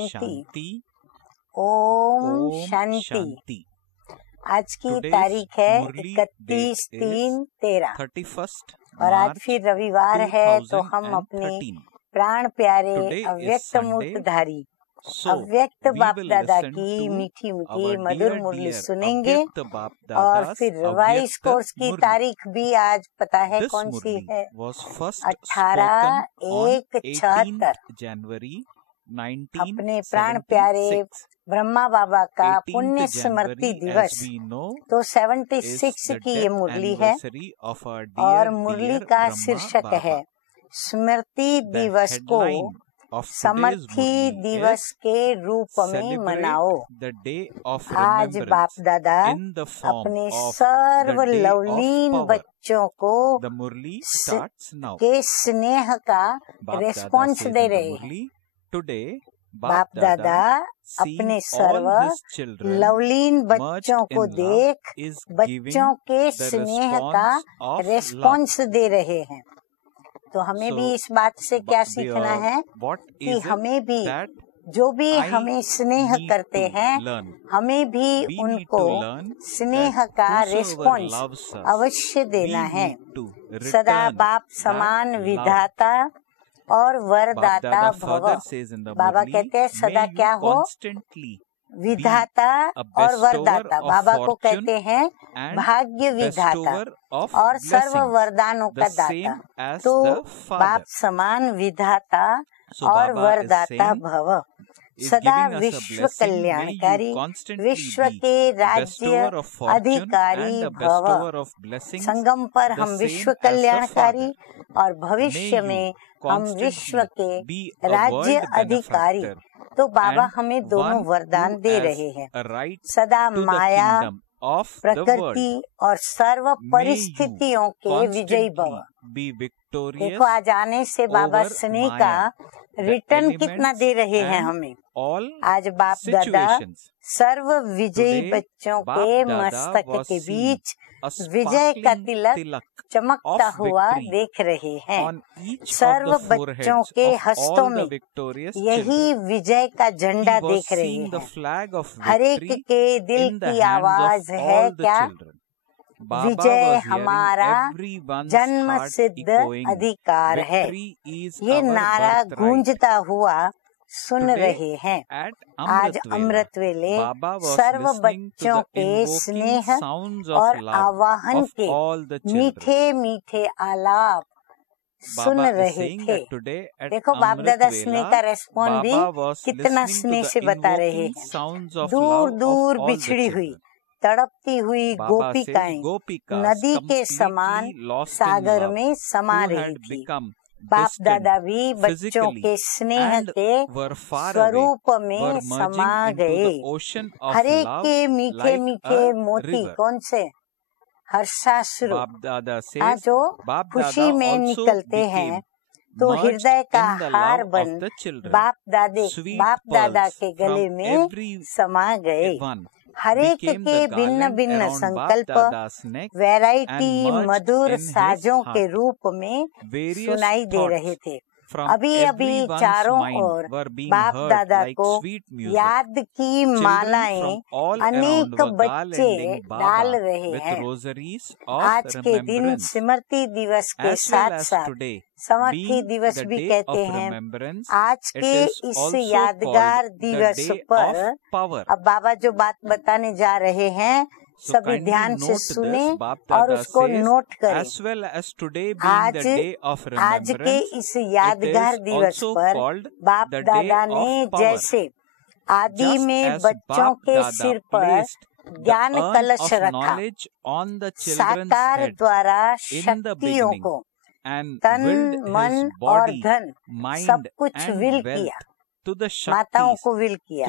शांति। ओम शांति। आज की तारीख है 31/3/13 और आज फिर रविवार है, तो हम अपने प्राण प्यारे अव्यक्त मूर्तधारी अव्यक्त बाप दादा की मीठी मीठी मधुर मुरली सुनेंगे। और फिर रिवाइज कोर्स की तारीख भी आज पता है कौन सी है, 18/1/76 जनवरी। अपने प्राण प्यारे ब्रह्मा बाबा का पुण्य स्मृति दिवस। तो 76 की ये मुरली है और मुरली का शीर्षक है स्मृति दिवस को समर्थी दिवस के रूप में मनाओ। आज बाप दादा अपने सर्व लवलीन बच्चों को के स्नेह का रिस्पॉन्स दे रहे हैं। बाप दादा अपने सर्व लवलीन बच्चों को देख बच्चों के स्नेह का रिस्पॉन्स दे रहे हैं। तो हमें भी इस बात से क्या सीखना है कि हमें भी जो भी हमें स्नेह करते हैं, हमें भी उनको स्नेह का रिस्पॉन्स अवश्य देना है। सदा बाप समान विधाता और वरदाता भव। बाबा कहते हैं सदा क्या हो, विधाता और वरदाता। बाबा को कहते हैं भाग्य विधाता और सर्व वरदानों का दाता। तो बाप समान विधाता और वरदाता भव। सदा विश्व कल्याणकारी, विश्व के राज्य अधिकारी भव। संगम पर हम विश्व कल्याणकारी और भविष्य में हम विश्व के राज्य अधिकारी। तो बाबा हमें दोनों वरदान दे रहे हैं। सदा माया, प्रकृति और सर्व परिस्थितियों के विजयी भव। देखो आज आने से बाबा स्नेह का रिटर्न कितना दे रहे हैं हमें। आज बाप दादा सर्व विजयी बच्चों के मस्तक के बीच विजय का तिलक चमकता हुआ देख रहे हैं। सर्व बच्चों के हस्तों में यही विजय का झंडा देख रहे हैं। हर एक के दिल की आवाज है क्या, विजय हमारा जन्म सिद्ध अधिकार है। ये नारा गूंजता हुआ सुन रहे हैं। आज अमृत वेले सर्व बच्चों के स्नेह और आवाहन के मीठे मीठे आलाप सुन रहे थे। देखो बाप दादा स्नेह का रेस्पॉन्स भी कितना स्नेह से बता रहे हैं। दूर दूर बिछड़ी हुई तड़पती हुई गोपिकाएं नदी के समान सागर में समा रही थी। बाप दादा भी बच्चों के स्नेह के स्वरूप में समा गए। हर एक के मीठे मीठे मोती कौन से हर्षाश्रु जो खुशी में निकलते हैं, तो हृदय का हार बन बाप दादा के गले में समा गए। हर एक के भिन्न भिन्न संकल्प वैरायटी मधुर साजों के रूप में सुनाई दे रहे थे। अभी अभी चारों ओर बाप दादा को याद की मालाएं अनेक बच्चे डाल रहे हैं। आज के दिन स्मृति दिवस के साथ साथ समर्थी दिवस भी कहते हैं। आज के इस यादगार दिवस पर अब बाबा जो बात बताने जा रहे हैं सभी ध्यान से सुने और उसको नोट करें। आज के इस यादगार दिवस पर बाप दादा ने जैसे आदि में बच्चों के सिर पर ज्ञान कलश रखा, साकार द्वारा शक्तियों को तन मन और धन सब कुछ विल किया, माताओं को विल किया।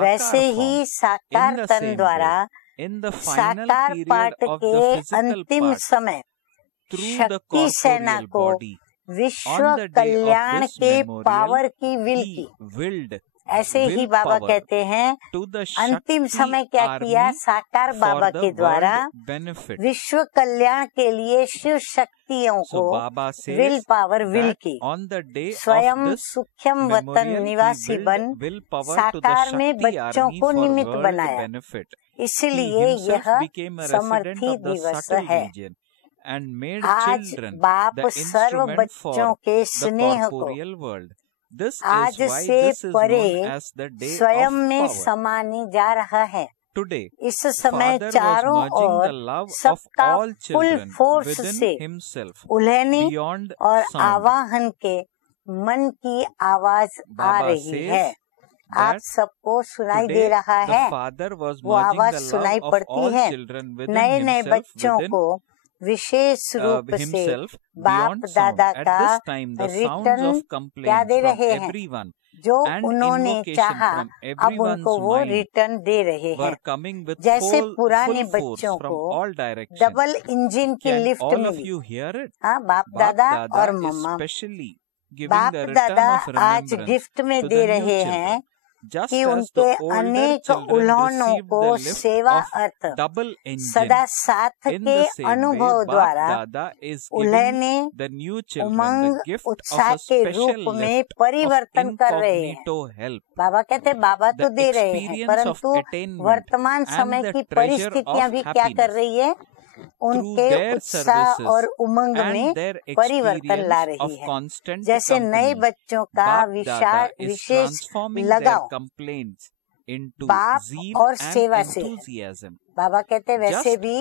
वैसे ही साकार तन द्वारा साकार पाठ के अंतिम समय शक्ति सेना को विश्व कल्याण के पावर की विल की। ऐसे ही बाबा कहते हैं अंतिम समय क्या किया, साकार बाबा के द्वारा विश्व कल्याण के लिए शिव शक्तियों को विल पावर विल की स्वयं सूक्ष्म वतन निवासी बन साकार में बच्चों को निमित्त बनाया, इसलिए यह समर्थी दिवस है। आज बाप सर्व बच्चों के स्नेह को आज से परे स्वयं में समाने जा रहा है। इस समय चारों ओर सबका फुल फोर्स से उल्हने और आवाहन के मन की आवाज आ रही है। आप सबको सुनाई दे रहा है, वो आवाज सुनाई पड़ती है। नए नए बच्चों को विशेष रूप से बाप दादा का रिटर्न क्या दे रहे हैं, जो उन्होंने चाहा अब उनको वो रिटर्न दे रहे हैं। जैसे पुराने बच्चों को डबल इंजन की लिफ्ट मिली, हाँ बाप दादा और मम्मा। बाप दादा आज गिफ्ट में दे रहे हैं कि उनके अनेक उल्हानों को सेवा अर्थ सदा साथ के अनुभव द्वारा उल्हने उमंग उत्साह के रूप में परिवर्तन कर रहे हैं। बाबा कहते बाबा तो दे रहे हैं, परंतु वर्तमान समय की परिस्थितियां भी क्या कर रही है, उनके उत्साह और उमंग में परिवर्तन ला रही है। जैसे नए बच्चों का विशेष लगाव बाप और सेवा से, बाबा कहते वैसे भी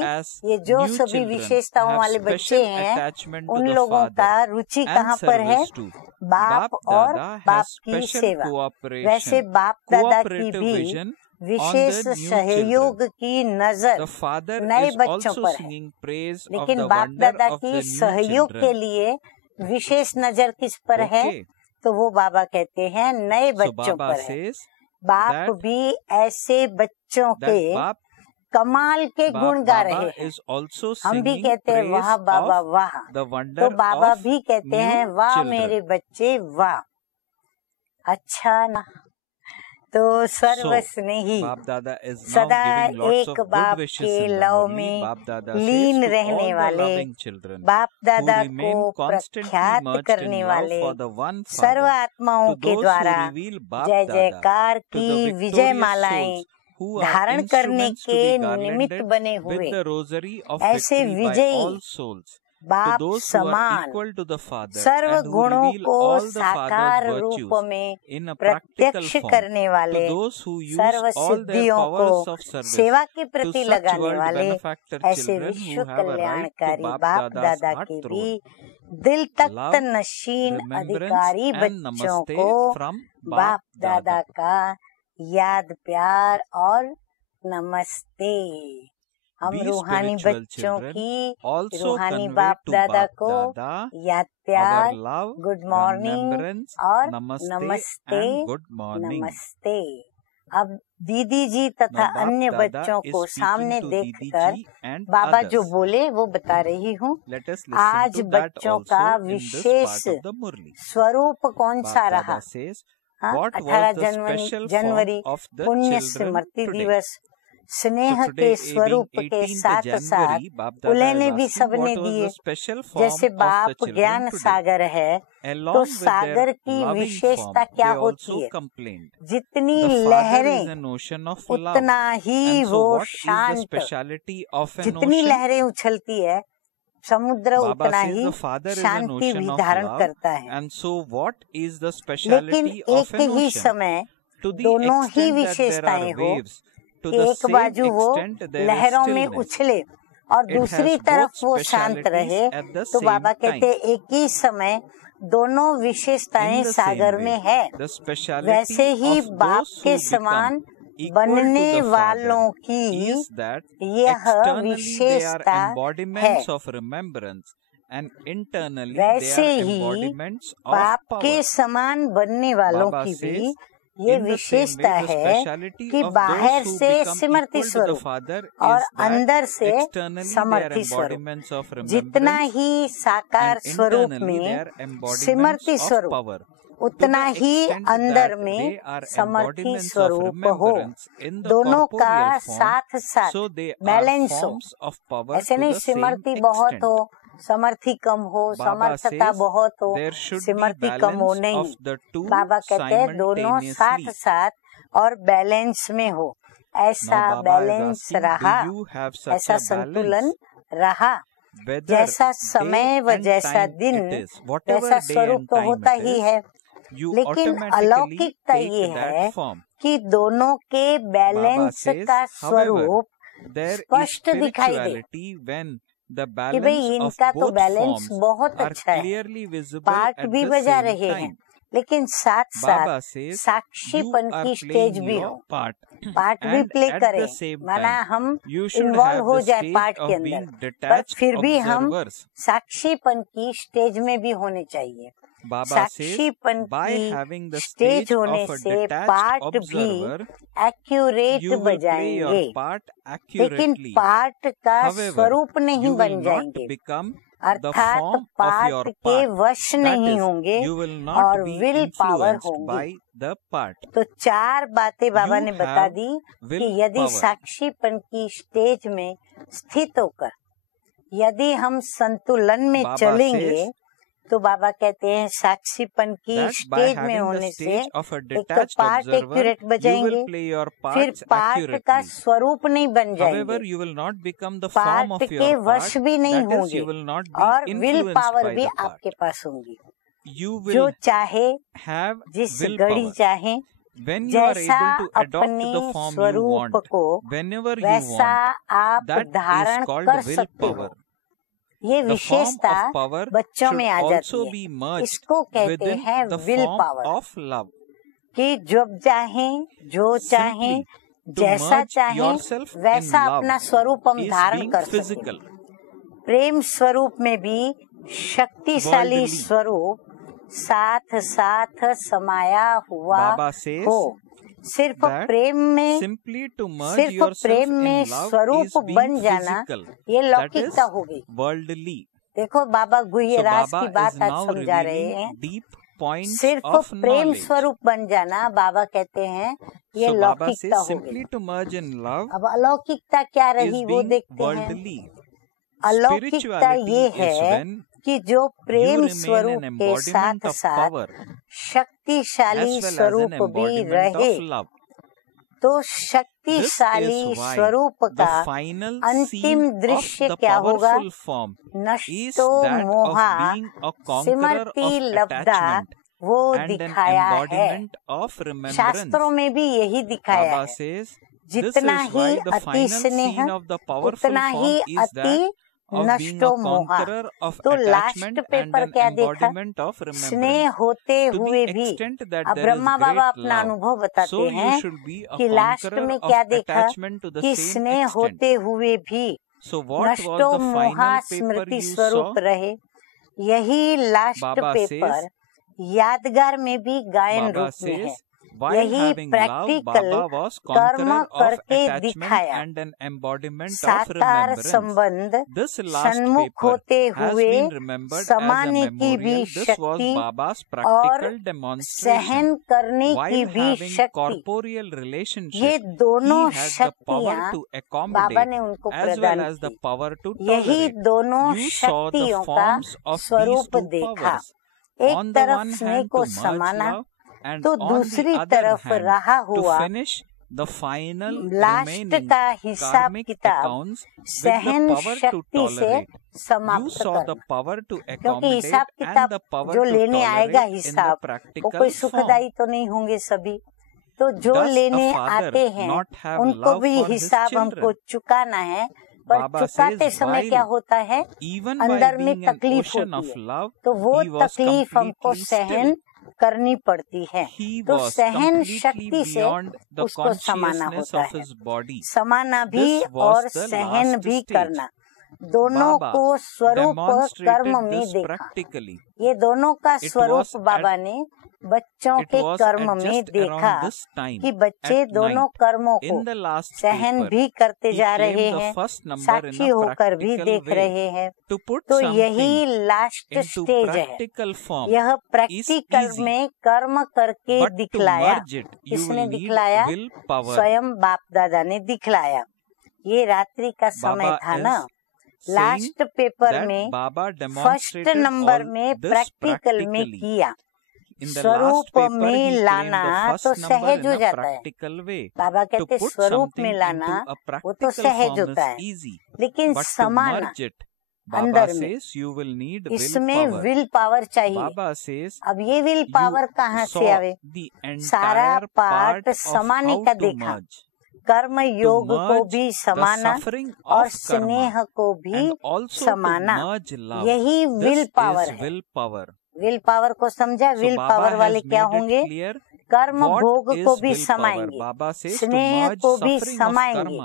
ये जो सभी विशेषताओं वाले बच्चे हैं, उन लोगों का रुचि कहाँ पर है, बाप और बाप की सेवा। वैसे बाप दादा की भी विशेष सहयोग की नजर नए बच्चों पर है, लेकिन बाप दादा की सहयोग के लिए विशेष नजर किस पर है, तो वो बाबा कहते हैं नए बच्चों पर है। बाप भी ऐसे बच्चों के कमाल के गुण गा रहे हैं। हम भी कहते हैं वाह बाबा वाह, तो बाबा भी कहते हैं वाह मेरे बच्चे वाह। अच्छा ना, तो सर्वस्नेही सदा एक बाप के लव में लीन रहने वाले, बाप दादा को प्रख्यात करने वाले सर्व आत्माओं के द्वारा जय जयकार की विजय मालाएं धारण करने के निमित्त बने हुए ऐसे विजयी बाप समान सर्व गुणों को साकार रूप में प्रत्यक्ष करने वाले, सर्व सिद्धियों को सेवा के प्रति लगाने वाले ऐसे विश्व कल्याणकारी बाप दादा के भी दिल तक नशीन अधिकारी बच्चों को बाप दादा का याद प्यार और नमस्ते। हम रूहानी बच्चों की रूहानी बाप दादा को याद प्यार, गुड मॉर्निंग और नमस्ते नमस्ते। अब दीदी जी तथा अन्य बच्चों को सामने देखकर बाबा जो बोले वो बता रही हूँ। आज बच्चों का विशेष स्वरूप कौन सा रहा? 18 जनवरी पुण्य स्मृति दिवस स्नेह के स्वरूप के साथ साथ उल्हने भी सबने दिए। जैसे बाप ज्ञान सागर है, तो सागर की विशेषता क्या होती है? जितनी लहरें उतना ही वो शांत, जितनी लहरें उछलती है समुद्र उतना ही शांति भी धारण करता है। लेकिन एक ही समय दोनों ही विशेषताएं हो, एक बाजू वो लहरों में उछले और दूसरी तरफ वो शांत रहे, तो बाबा कहते एक ही समय दोनों विशेषताएं सागर में है। वैसे ही बाप के समान बनने वालों की यह विशेषता है। वैसे ही बाप के समान बनने वालों की भी ये विशेषता है कि बाहर से सिमरती स्वरूप और अंदर से समर्थी स्वरूप। जितना ही साकार स्वरूप में सिमरती स्वरूप उतना ही अंदर में समर्थी स्वरूप हो। दोनों का साथ साथ बैलेंस हो। ऐसे नहीं समर्थी बहुत हो, समर्थी कम हो, समर्थता बहुत हो, समर्थी कम हो, नहीं। बाबा कहते हैं दोनों साथ साथ और बैलेंस में हो। ऐसा बैलेंस रहा, ऐसा संतुलन रहा। जैसा समय व जैसा दिन वैसा स्वरूप तो होता ही है, लेकिन अलौकिकता ये है कि दोनों के बैलेंस का स्वरूप स्पष्ट दिखाई दे कि भाई इनका तो बैलेंस बहुत अच्छा है। पार्ट भी बजा रहे हैं, लेकिन साथ साथ साक्षीपन की स्टेज भी हो, पार्ट भी प्ले करें, माना हम इन्वॉल्व हो जाए पार्ट के अंदर, पर फिर भी हम साक्षीपन की स्टेज में भी होने चाहिए। साक्षीपन की स्टेज होने से पार्ट भी एक्यूरेट बजाएंगे, लेकिन पार्ट का स्वरूप नहीं बन जाएंगे, अर्थात पार्ट के वश नहीं होंगे और विल पावर होंगी। तो 4 बातें बाबा ने बता दी कि यदि साक्षीपन की स्टेज में स्थित होकर यदि हम संतुलन में चलेंगे तो बाबा कहते हैं साक्षीपन की स्टेज में होने से एक तो पार्ट एक्यूरेट बजाएंगे, फिर पार्ट का स्वरूप नहीं बन जाएंगे, पार्ट के वश भी नहीं होंगे और विल पावर भी आपके पास होंगी। जो चाहे, जिस घड़ी चाहे, जैसा अपने स्वरूप को वैसा आप धारण कर सकते हो। ये विशेषता बच्चों में आ जाती है। इसको कहते हैं विल पावर, कि जब चाहें, जो चाहें, जैसा चाहें वैसा अपना स्वरूप हम धारण कर सकते। प्रेम स्वरूप में भी शक्तिशाली स्वरूप साथ साथ समाया हुआ हो। सिर्फ प्रेम में स्वरूप बन जाना ये लौकिकता हो गई। देखो बाबा गुह्य राज की बात आज समझा रहे हैं। सिर्फ प्रेम स्वरूप बन जाना बाबा कहते हैं ये लौकिकता हो गई। अब अलौकिकता क्या रही वो देखते हैं। अलौकिकता ये है कि जो प्रेम स्वरूप के साथ साथ शक्तिशाली स्वरूप भी रहे, तो शक्तिशाली स्वरूप का अंतिम दृश्य क्या होगा? नष्टो मोहा सिमरति लब्धा, वो दिखाया है। शास्त्रों में भी यही दिखाया है। जितना ही अति स्नेह उतना ही अति नष्टो मोहा। तो लास्ट पेपर क्या देखा? स्नेह होते हुए भी, अब ब्रह्मा बाबा अपना अनुभव बताते हैं कि लास्ट में क्या देखा कि स्नेह होते हुए भी नष्टो मोहा स्मृति स्वरूप रहे। यही लास्ट पेपर यादगार में भी गायन रूप में है। यही प्रैक्टिकल कर्म करके दिखाया। साकार संबंध सन्मुख होते हुए समाने की भी शक्ति और सहन करने की भी शक्ति, ये दोनों शक्तियाँ बाबा ने उनको प्रदान की। यही दोनों शक्तियों का स्वरूप देखा। एक तरफ स्नेह को समाना तो दूसरी तरफ रहा हुआ लास्ट का हिसाब किताब सहन शक्ति से समाप्त करना। क्योंकि हिसाब किताब जो लेने आएगा हिसाब, वो कोई सुखदायी तो नहीं होंगे सभी। तो जो लेने आते हैं उनको भी हिसाब हमको चुकाना है। पर चुकाते समय क्या होता है? अंदर में तकलीफ होती है, तो वो तकलीफ हमको सहन करनी पड़ती है। तो सहन शक्ति से उसको समाना होता है। समाना भी और सहन भी करना, दोनों को स्वरूप कर्म में देखा। ये दोनों का स्वरूप बाबा ने बच्चों के कर्म में देखा कि बच्चे दोनों कर्मों को सहन भी करते जा रहे हैं, साक्षी होकर भी देख रहे हैं। तो यही लास्ट स्टेज है। यह प्रैक्टिकल में कर्म करके दिखलाया। किसने दिखलाया? स्वयं बाप दादा ने दिखलाया। ये रात्रि का समय था ना। लास्ट पेपर में फर्स्ट नंबर में प्रैक्टिकल में किया। स्वरूप में लाना तो सहज हो जाता है। बाबा कहते स्वरूप में लाना वो तो सहज होता है, लेकिन समाना अंदर में, इसमें विल पावर चाहिए। अब ये विल पावर कहाँ से आवे? सारा पार्ट समाने का देखा। कर्म योग को भी समाना और स्नेह को भी समाना, यही विल पावर है। विल पावर को समझा? विल पावर वाले क्या होंगे? कर्म भोग को भी समाएंगे, स्नेह को भी समाएंगे।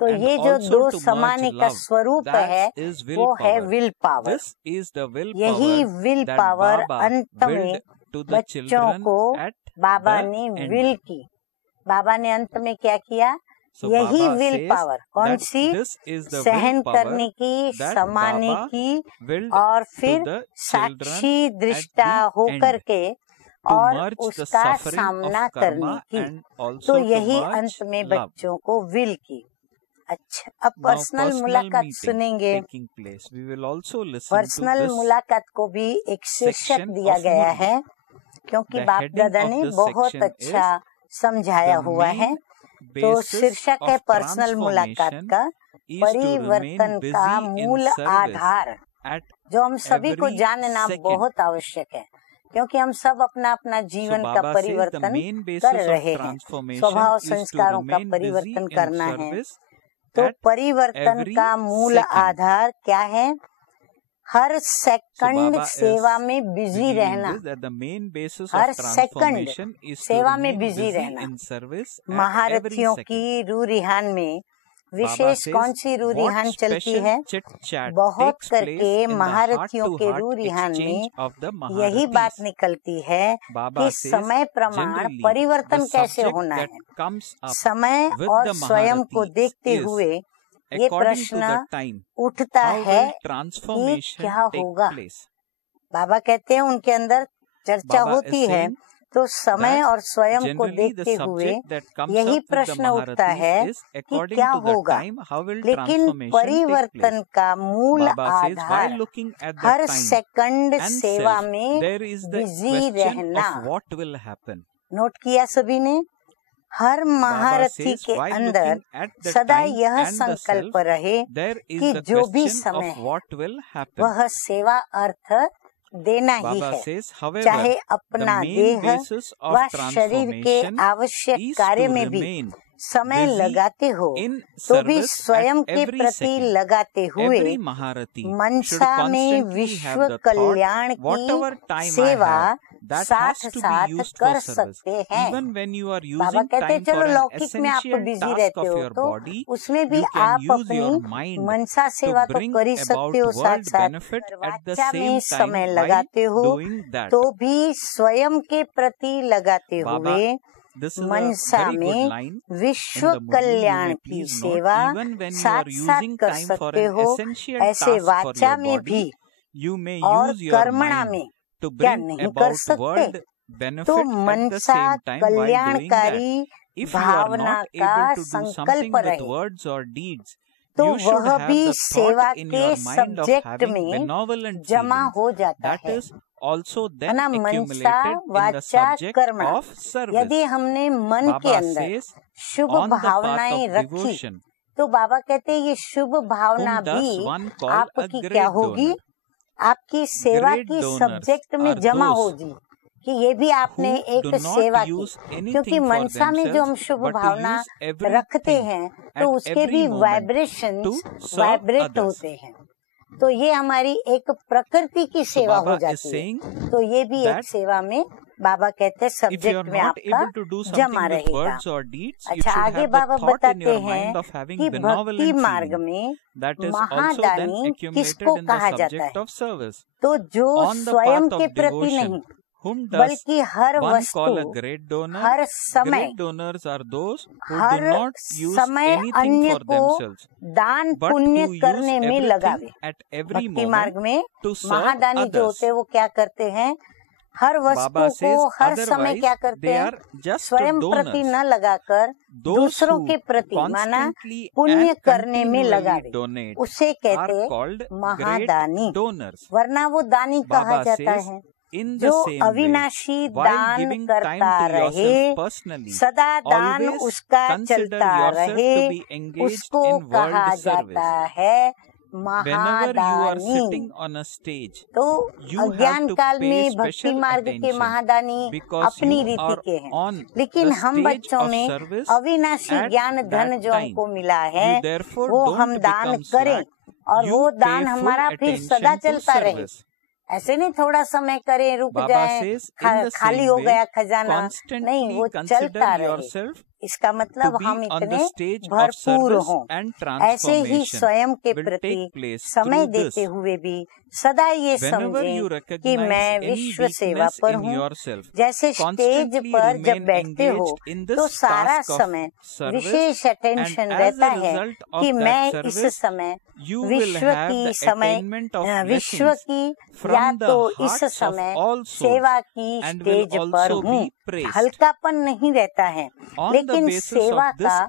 तो ये जो दो समाने का स्वरूप है वो है विल पावर। यही विल पावर अंत में बच्चों को बाबा ने विल की। बाबा ने अंत में क्या किया? यही विल पावर कौन सी? सहन करने की, समाने की और फिर साक्षी दृष्टा होकर के और उसका सामना करने की। तो यही अंत में बच्चों को विल की। अच्छा, अब पर्सनल मुलाकात सुनेंगे। पर्सनल मुलाकात को भी एक शीर्षक दिया गया है, क्योंकि बाप दादा ने बहुत अच्छा समझाया हुआ है। तो शीर्षक है पर्सनल मुलाकात का परिवर्तन का मूल आधार, जो हम सभी को जानना बहुत आवश्यक है, क्योंकि हम सब अपना अपना जीवन का परिवर्तन कर रहे हैं। स्वभाव संस्कारों का परिवर्तन करना है। तो परिवर्तन का मूल आधार क्या है? हर सेकंड सेवा में बिजी रहना। हर सेकंड सेवा में बिजी रहना। महारथियों की रूरिहान में विशेष कौन सी रूरिहान चलती है? बहुत करके महारथियों के रूरिहान में यही बात निकलती है कि समय प्रमाण परिवर्तन कैसे होना है। समय और स्वयं को देखते हुए ये प्रश्न उठता है कि क्या होगा। बाबा कहते हैं उनके अंदर चर्चा होती है, तो समय और स्वयं को देखते हुए यही प्रश्न उठता है कि क्या होगा। लेकिन परिवर्तन का मूल आधार हर सेकंड सेवा में बिजी रहना। नोट किया सभी ने? हर महारथी के अंदर सदा यह संकल्प रहे कि जो भी समय है वह सेवा अर्थ देना ही है, चाहे अपना देह व शरीर के आवश्यक कार्य में भी समय लगाते हो तो भी स्वयं के प्रति लगाते हुए मनसा में विश्व कल्याण की सेवा साथ साथ कर सकते हैं। बाबा कहते हैं चलो लौकिक में आप तो बिजी रहते हो, तो उसमें भी आप अपनी मनसा सेवा तो कर ही सकते हो, साथ साथ वाचा में समय लगाते हो तो भी स्वयं के प्रति लगाते हुए मनसा में विश्व कल्याण की सेवा साथ साथ कर सकते हो। ऐसे वाचा में भी और कर्मणा में क्या नहीं कर सकते? तो मनसा कल्याणकारी भावना का संकल्प रहे तो वह भी सेवा के सब्जेक्ट में जमा हो जाता है ना। मनसा वाचा कर्मणा, यदि हमने मन के अंदर शुभ भावनाएं रखी तो बाबा कहते हैं ये शुभ भावना भी आपकी क्या होगी? आपकी सेवा की सब्जेक्ट में जमा होगी कि ये भी आपने एक सेवा की। क्योंकि मनसा में जो हम शुभ भावना रखते हैं तो उसके भी वाइब्रेशंस वाइब्रेट होते हैं, तो ये हमारी एक प्रकृति की सेवा हो जाती है। तो ये भी एक सेवा में बाबा कहते हैं सब्जेक्ट में आपका जमा रहेगा। अच्छा, आगे बाबा बताते हैं कि भक्ति मार्ग में महादानी किसको कहा जाता है? तो जो स्वयं के प्रति नहीं बल्कि हर वस्तु, हर समय, हर समय अन्य को दान पुण्य करने में लगावे। भक्ति मार्ग में महादानी जो होते हैं वो क्या करते हैं? हर वस्तु को हर समय क्या करते हैं? स्वयं प्रति न लगाकर दूसरों के प्रति माना पुण्य करने में लगावे, उसे कहते हैं महादानी। वरना वो दानी कहा जाता है। जो अविनाशी दान करता रहे, सदा दान उसका चलता रहे, उसको कहा जाता है महादानी। तो अज्ञान काल में भक्ति मार्ग के महादानी अपनी रीति के हैं, लेकिन हम बच्चों में अविनाशी ज्ञान धन जो हमको मिला है वो हम दान करें और वो दान हमारा फिर सदा चलता रहे। ऐसे नहीं थोड़ा समय करें रुक जाए, खाली हो गया खजाना, नहीं, वो चलता रहे। इसका मतलब हम इतने भरपूर हों। ऐसे ही स्वयं के प्रति समय देते हुए भी सदा ये समझें कि मैं विश्व सेवा पर हूँ। जैसे स्टेज पर जब बैठते हो तो सारा समय विशेष अटेंशन रहता है कि मैं इस समय विश्व की या तो इस समय सेवा की स्टेज पर हूँ। हल्कापन नहीं रहता है, लेकिन सेवा का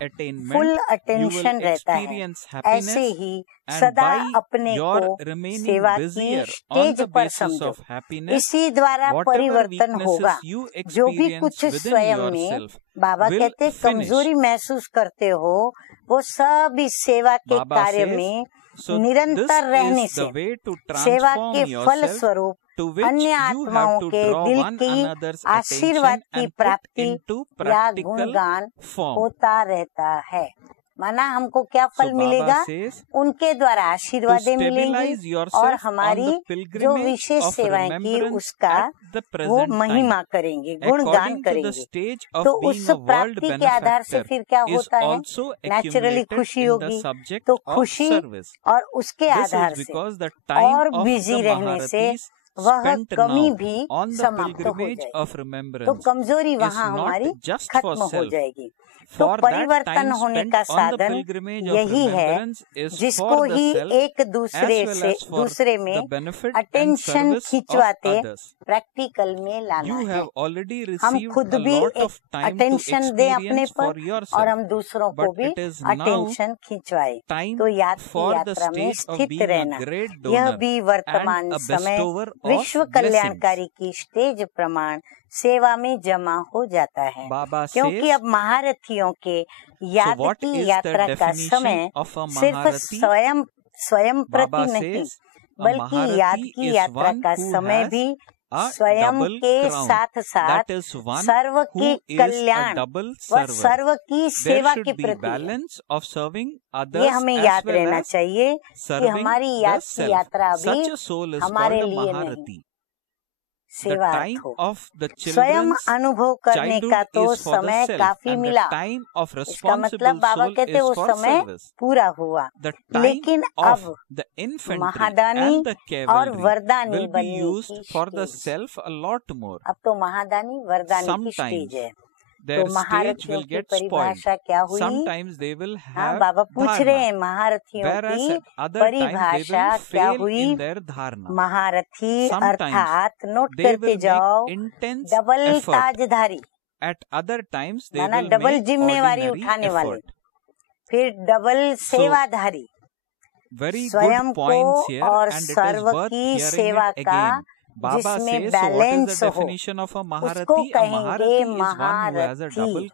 फुल अटेंशन रहता है। ऐसे ही सदा अपने को सेवा की स्टेज पर समझो। इसी द्वारा परिवर्तन होगा। जो भी कुछ स्वयं में बाबा कहते कमजोरी महसूस करते हो, वो सब इस सेवा के कार्य में निरंतर रहने से सेवा के फल स्वरूप अन्य आत्माओं के दिल की आशीर्वाद की प्राप्ति या गुणगान होता रहता है। माना हमको क्या फल मिलेगा? उनके द्वारा आशीर्वादें मिलेंगी और हमारी जो विशेष सेवाएं की उसका वो महिमा करेंगे, गुणगान करेंगे। तो उस प्राप्ति के आधार से फिर क्या होता है? नेचुरली खुशी होगी। तो खुशी और उसके आधार से और बिजी रहने से वह कमी भी समाप्त हो जाएगी। तो कमजोरी वहाँ हमारी खत्म हो जाएगी। तो परिवर्तन होने का साधन यही है, जिसको ही एक दूसरे में अटेंशन खिंचवाते प्रैक्टिकल में लाना है। हम खुद भी एक अटेंशन दें अपने पर और हम दूसरों को भी अटेंशन खिंचवाए। तो याद की यात्रा में स्थित रहना, यह भी वर्तमान समय विश्व कल्याणकारी की स्टेज प्रमाण सेवा में जमा हो जाता है। क्योंकि अब महारथियों के याद की यात्रा का समय सिर्फ स्वयं प्रति नहीं, बल्कि याद की यात्रा का समय भी स्वयं के साथ साथ सर्व के कल्याण व सर्व की सेवा के प्रति। ये हमें याद रहना चाहिए कि हमारी याद की यात्रा भी हमारे लिए नहीं, सेवा हो। स्वयं अनुभव करने का तो समय काफी मिला। इसका मतलब बाबा कहते वो समय पूरा हुआ, लेकिन अब महादानी और वरदानी बनने की स्टेज। अब तो महादानी वरदानी की स्टेज है। तो महारथियों की परिभाषा क्या हुई? हाँ, बाबा पूछ रहे हैं महारथियों की परिभाषा क्या हुई? महारथी अर्थात नोट करते जाओ, डबल ताजधारी, माना डबल जिम्मेवारी उठाने वाले, फिर डबल सेवाधारी, स्वयं को और सर्व की सेवा का जिसमें बैलेंस हो, उसको कहेंगे महारथी।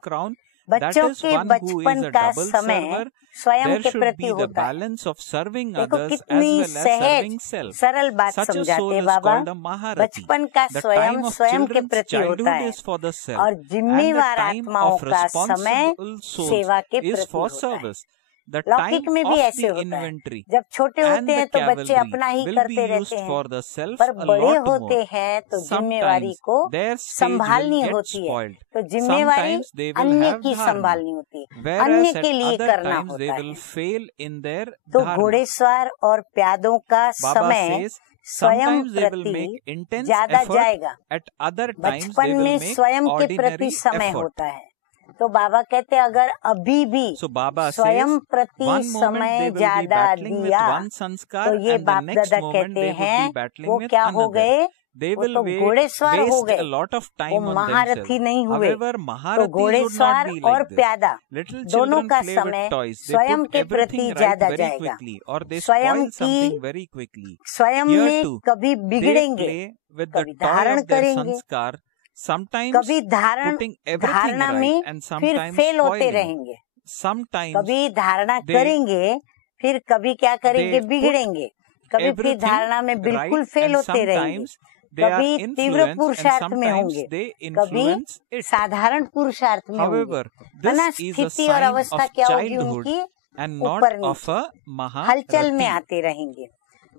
बच्चों के बचपन का समय स्वयं के प्रति होता है। देखो कितनी सहज सरल बात समझाते बाबा। बचपन का स्वयं के प्रति होता है और जिम्मेवार आत्माओं का समय सेवा के प्रति होता है। लौकिक में भी ऐसे होता है। जब छोटे होते हैं तो बच्चे अपना ही करते रहते हैं, पर बड़े होते हैं तो जिम्मेवारी को संभालनी होती है। तो जिम्मेवारी अन्य की संभालनी होती है, अन्य के लिए करना होता है। तो घोड़ेसवार और प्यादों का समय स्वयं प्रति ज्यादा जाएगा, बचपन में स्वयं के प्रति समय होता है। तो बाबा कहते हैं अगर अभी भी स्वयं प्रति समय ज्यादा दिया तो ये बाप दादा कहते हैं वो क्या हो गए, वो तो घोड़ेसवार हो गए, वो महारथी नहीं हुए। तो घोड़ेसवार और प्यादा दोनों का समय स्वयं के प्रति ज्यादा जाएगा। स्वयं में कभी बिगड़ेंगे, कभी धारण करेंगे, कभी धारणा में फिर फेल होते रहेंगे, कभी धारणा करेंगे फिर कभी क्या करेंगे, बिगड़ेंगे, कभी फिर धारणा में बिल्कुल फेल होते रहेंगे, कभी तीव्र पुरुषार्थ में होंगे, कभी साधारण पुरुषार्थ में होंगे। है ना, स्थिति और अवस्था क्या होगी उनकी, ऊपर नीचे हलचल में आते रहेंगे।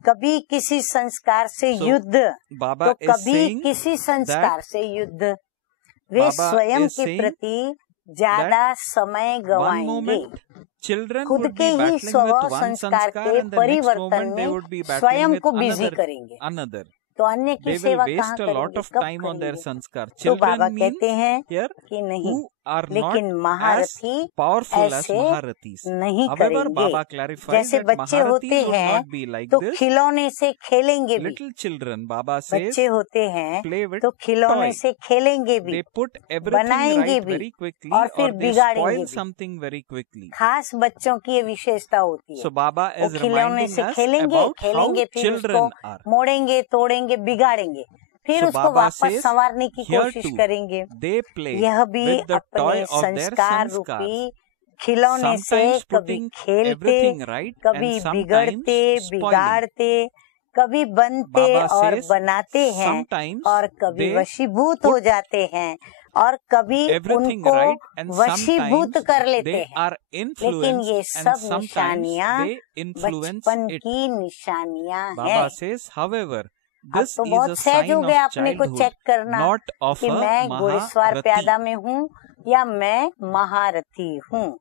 कभी किसी संस्कार से युद्ध, तो कभी किसी संस्कार से युद्ध। वे स्वयं के प्रति ज्यादा समय गवाएंगे, खुद के ही स्वभाव संस्कार के परिवर्तन में स्वयं को बिजी करेंगे। तो अन्य की सेवा कहाँ करेंगे, कब करेंगे? तो बाबा कहते हैं कि नहीं, लेकिन महारथी ऐसे नहीं करेंगे। जैसे बच्चे होते हैं तो खिलौने से खेलेंगे भी, बच्चे होते हैं तो खिलौने से खेलेंगे भी, बनाएंगे भी और फिर बिगाड़ेंगे भी। खास बच्चों की ये विशेषता होती है, वो खिलौने से खेलेंगे फिर उसको मोड़ेंगे, तोड़ेंगे, बिगाड़ेंगे, फिर उसको वापस संवारने की कोशिश करेंगे। यह भी अपने संस्कार रूपी खिलौने से कभी खेलते, कभी बिगड़ते, बिगाड़ते, कभी बनते और बनाते हैं, और कभी वशीभूत हो जाते हैं, और कभी उनको वशीभूत कर लेते हैं। लेकिन ये सब निशानियाँ बचपन की निशानियाँ हैं। अब तो बहुत सहज हो गया अपने को चेक करना कि मैं घोड़ेसवार प्यादा में हूँ या मैं महारथी हूँ।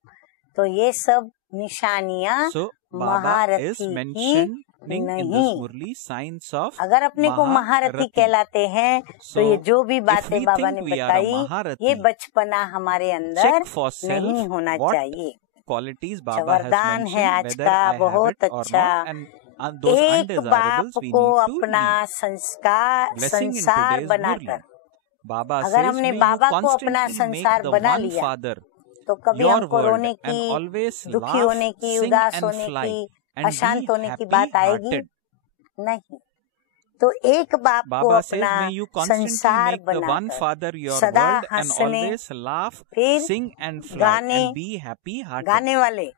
तो ये सब निशानियाँ महारथी की नहीं। अगर अपने को महारथी कहलाते हैं तो ये जो भी बातें बाबा ने बताई, ये बचपना हमारे अंदर नहीं होना चाहिए। वरदान है आज का, बहुत अच्छा। एक बाप को अपना संसार बनाकर, अगर हमने बाबा को अपना संसार बना लिया तो कभी हमको रोने की, दुखी होने की, उदास होने की, अशांत होने की बात आएगी नहीं। तो एक बाप को अपना संसार बनाकर सदा हंसने, फिर गाने वाले,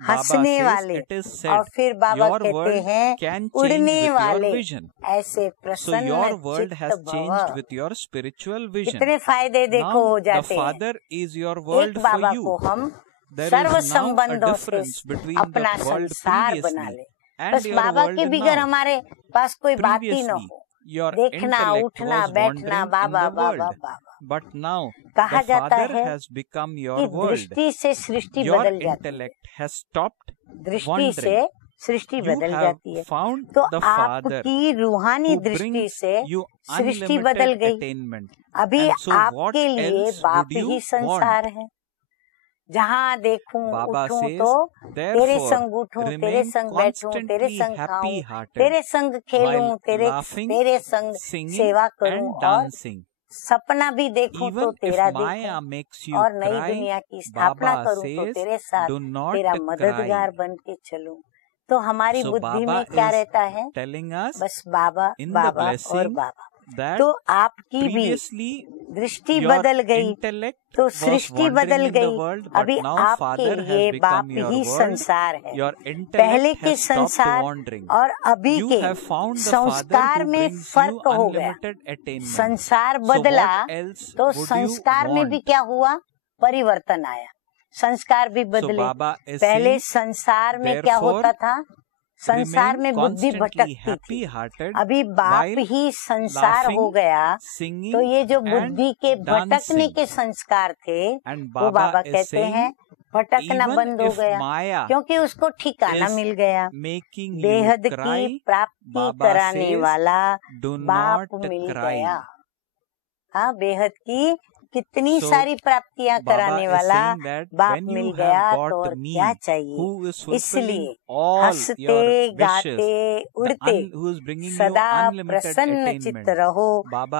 हंसने वाले, और फिर बाबा कहते हैं उड़ने वाले, ऐसे प्रसन्न चित्त भव। कितने फायदे देखो हो जाते हैं। एक बाबा को हम सर्व संबंधों से अपना संसार बना ले, बस बाबा के बिगर हमारे पास कोई बात ही न हो, देखना, उठना, बैठना बाबा बाबा बाबा। कहा जाता है कि दृष्टि से सृष्टि बदल जाती है, दृष्टि से सृष्टि बदल जाती है। तो आपकी रूहानी दृष्टि से सृष्टि बदल गई। अभी आपके लिए बाप ही संसार है। जहाँ देखूं उठूं तो तेरे संग उठूं, तेरे संग बैठूं, तेरे संग खाऊं, तेरे संग खेलूं, तेरे संग सेवा करूं, और सपना भी देखूं तो तेरा देखूं, और नई दुनिया की स्थापना करूं तो तेरे साथ तेरा मददगार बन के चलूं। तो हमारी बुद्धि में क्या रहता है, बस बाबा बाबा और बाबा। तो आपकी भी दृष्टि बदल गई तो सृष्टि बदल गई। अभी आपके लिए बाप ही संसार है। पहले के संसार और अभी के संस्कार में फर्क हो गया। संसार बदला तो संस्कार में भी क्या हुआ, परिवर्तन आया, संस्कार भी बदले। पहले संसार में क्या होता था, संसार में बुद्धि भटकती थी। अभी बाप ही संसार हो गया तो ये जो बुद्धि के भटकने के संस्कार थे वो बाबा कहते हैं भटकना बंद हो गया, क्योंकि उसको ठिकाना मिल गया। बेहद की प्राप्ति कराने वाला बाप मिल गया। हाँ, बेहद की कितनी सारी प्राप्तियां कराने वाला बाप मिल गया, तो और क्या चाहिए। इसलिए हंसते गाते उड़ते सदा प्रसन्न चित्त रहो।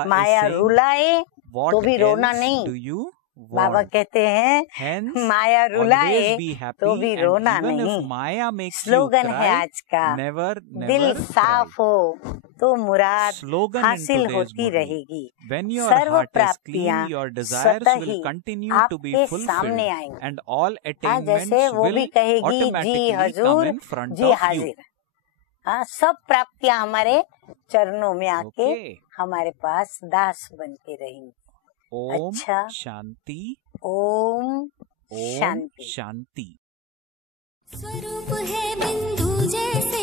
माया रुलाए तो भी रोना नहीं। बाबा कहते हैं माया रुलाए तो भी रोना नहीं। स्लोगन है आज का, दिल साफ हो तो मुराद हासिल होती रहेगी। सर्व प्राप्तियां स्वतः ही आपके सामने आएंगी। जैसे वो भी कहेगी जी हजूर जी हाजिर। हाँ, सब प्राप्तियां हमारे चरणों में आके हमारे पास दास बन के रहेंगी। ओम अच्छा, शांति, ओम शांति। शांति। स्वरूप है बिंदु जैसे